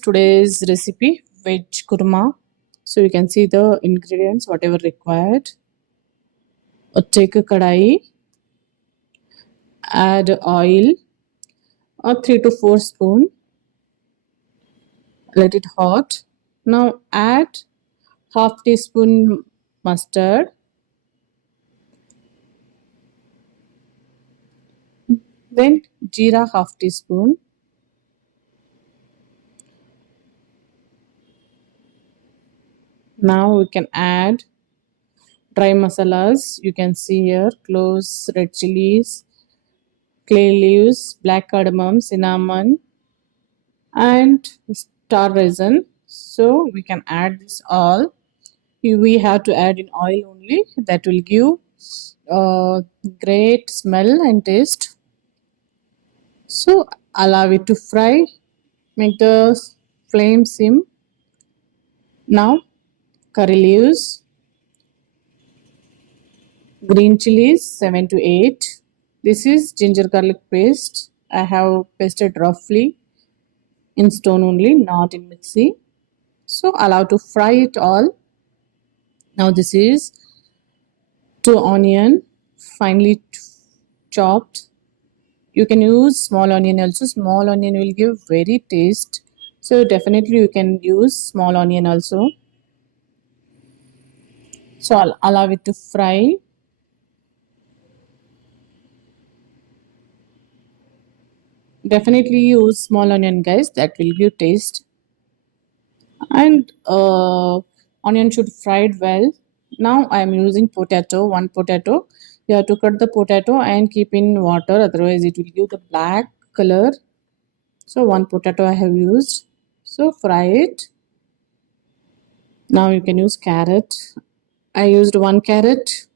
today's recipe veg kurma. So you can see the ingredients whatever required. Take a kadai, add oil, 3 to 4 spoon, let it hot. Now add half teaspoon mustard, then jeera half teaspoon. Now we can add dry masalas. You can see here cloves, red chilies, clay leaves, black cardamom, cinnamon, and star raisin. So we can add this all. We have to add in oil only. That will give great smell and taste. So allow it to fry. Make the flame sim. Now curry leaves, green chilies 7 to 8. This is ginger garlic paste. I have pasted roughly in stone only, not in mixie. So allow to fry it all. Now this is 2 onion finely chopped. You can use small onion also. Small onion will give very taste. So definitely you can use small onion also. So I'll allow it to fry. Definitely use small onion guys, that will give taste. And onion should fried well. Now I am using potato, one potato. You have to cut the potato and keep in water, otherwise it will give the black color. So one potato I have used. So fry it. Now you can use carrot. I used 1 carrot,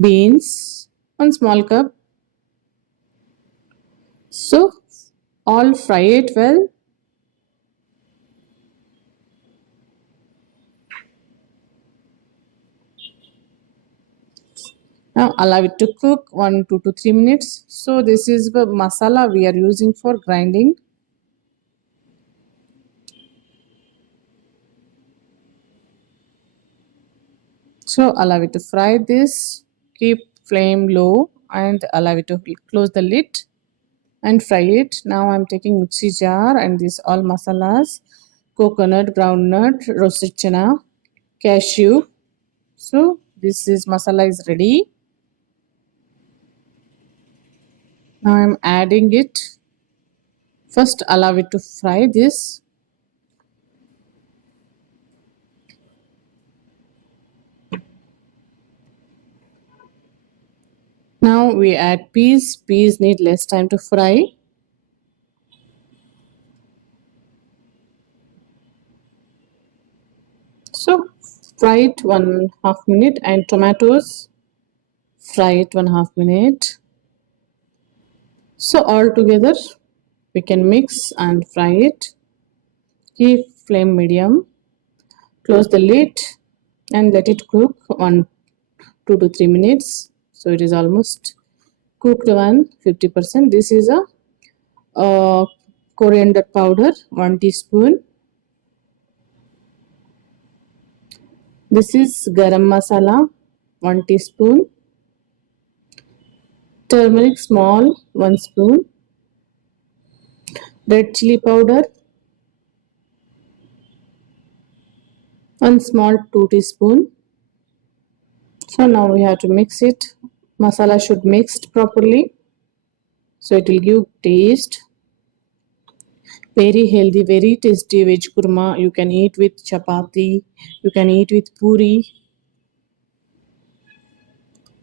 beans, 1 small cup. So all fry it well. Now allow it to cook 2 to 3 minutes. So this is the masala we are using for grinding. So allow it to fry this. Keep flame low and allow it to close the lid and fry it. Now I'm taking mixie jar and this all masalas, coconut, groundnut, roasted chana, cashew. So this is masala is ready. Now I'm adding it. First allow it to fry this. Now we add peas. Peas need less time to fry. So fry it 1/2 minute, and tomatoes fry it 1/2 minute. So all together we can mix and fry it. Keep flame medium. Close the lid and let it cook 2 to 3 minutes. So it is almost cooked 50%. This is a coriander powder 1 teaspoon. This is garam masala 1 teaspoon. Turmeric small 1 spoon. Red chili powder 1 small 2 teaspoon. So now we have to mix it. Masala should mixed properly, so it will give taste. Very healthy, very tasty veg kurma. You can eat with chapati, you can eat with puri.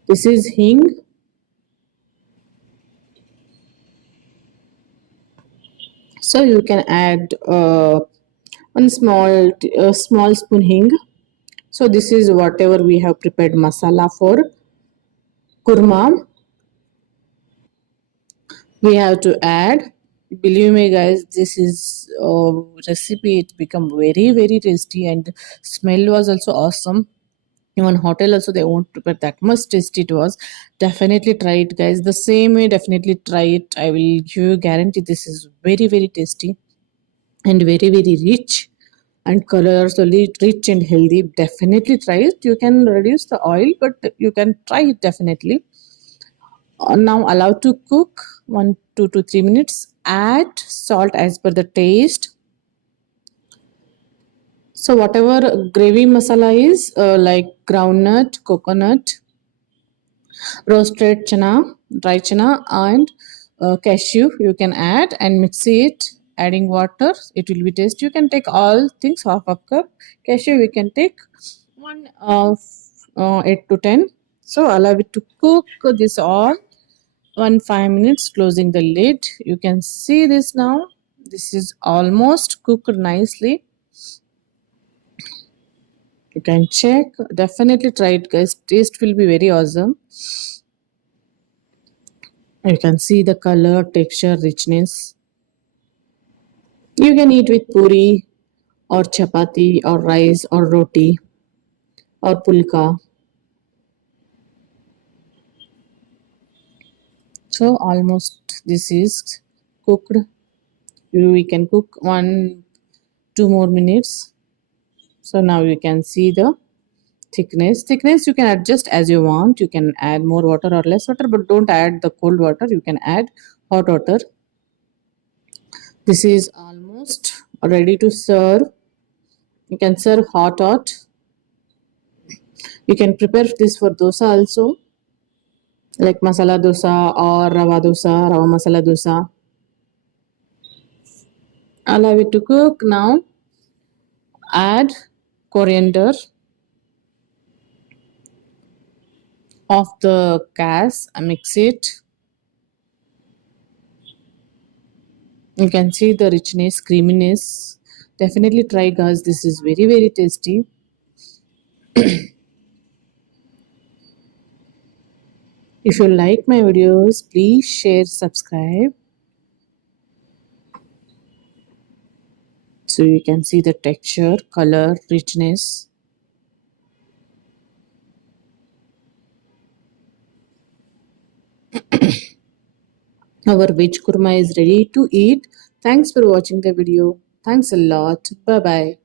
This is hing. So you can add 1 small spoon hing. So this is whatever we have prepared masala for kurma. We have to add, believe me guys, this is recipe, it become very tasty, and smell was also awesome. Even hotel also they won't prepare that much tasty it was. Definitely try it guys, the same way definitely try it. I will give you guarantee this is very tasty. and very very rich, and color so rich and healthy. Definitely try it. You can reduce the oil, but you can try it definitely. Now allow to cook 1 2 to 3 minutes. Add salt as per the taste. So whatever gravy masala is, like groundnut, coconut, roasted chana, dry chana, and cashew, you can add and mix it. Adding water, it will be taste. You can take all things half a cup. Cashew, we can take one of 8 to 10. So allow it to cook this all 5 minutes. Closing the lid, you can see this now. This is almost cooked nicely. You can check. Definitely try it, guys. Taste will be very awesome. You can see the color, texture, richness. You can eat with puri or chapati or rice or roti or pulka. So almost this is cooked. We can cook 1 2 more minutes. So now you can see the thickness. You can adjust as you want. You can add more water or less water, but don't add the cold water. You can add hot water. This is almost ready to serve. You can serve hot. You can prepare this for dosa also, like masala dosa or rava masala dosa. Allow it to cook. Now add coriander off the gas and mix it. You can see the richness, creaminess. Definitely try, guys. This is very very tasty. If you like my videos, please share, subscribe. So you can see the texture, color, richness. Our veg kurma is ready to eat. Thanks for watching the video. Thanks a lot. Bye bye.